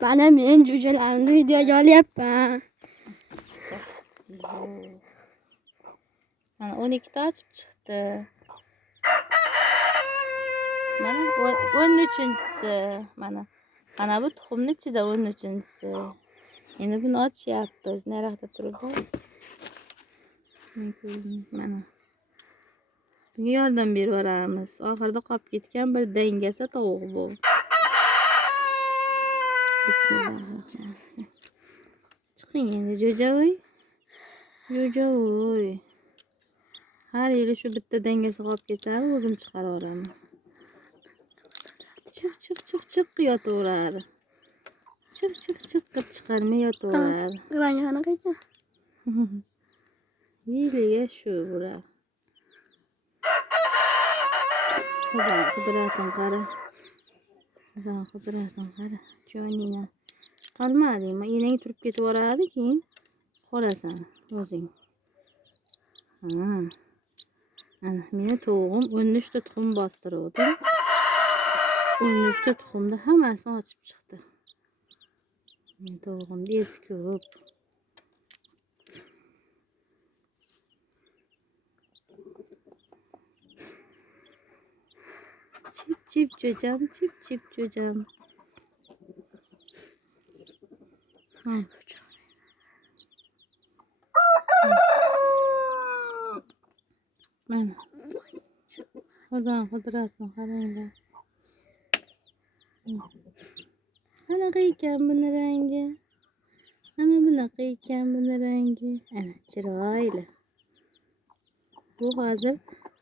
Bana men jo'jalarimni videoga olyapman. Mana 12 ta ochib chiqdi. Mana 13-chisi. Mana bu tuxumni ichida 13-chisi. Endi buni ochyapmiz. Naryoqda turib bor. Mana. Bunga yordam berib oxirida qolib ketgan bir dangasa tovuq bu. Bismillah. Chiqing endi jo'javoy. Jo'javoy. Har yili shu bitta dangasa qolib ketadi, o'zim chiqaraman. Chiq yotaveradi. Chiq qilib chiqarmay yotaveradi. Rangi qanaqa ekan? Yiliga shu bular. Xudo qudratin qara. Jonina. Chiqarmadingmi? Enang turib ketaveradi, keyin qorasan o'zing. Ana meni tovuqim 13 ta tuxum bostirdim. 13 ta tuxumni hammasini ochib chiqdi. Men tovuqimni esi ko'p. Chip jo'jam. Mana. Xudo qudratini qaranglar. Qanaqa ekan buni rangi? Ana bunaqa ekan buni rangi. Ana chiroyli. Bu hozir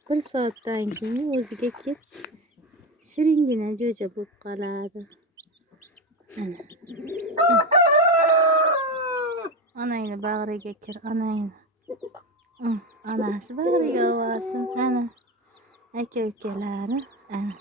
1 soatdan keyin o'ziga kelib shiringina jo'ja bo'lib qoladi. Onangni bag'riga kir, onangni. Onasi bag'riga olsin. Ana. Aka-ukalari. Ana.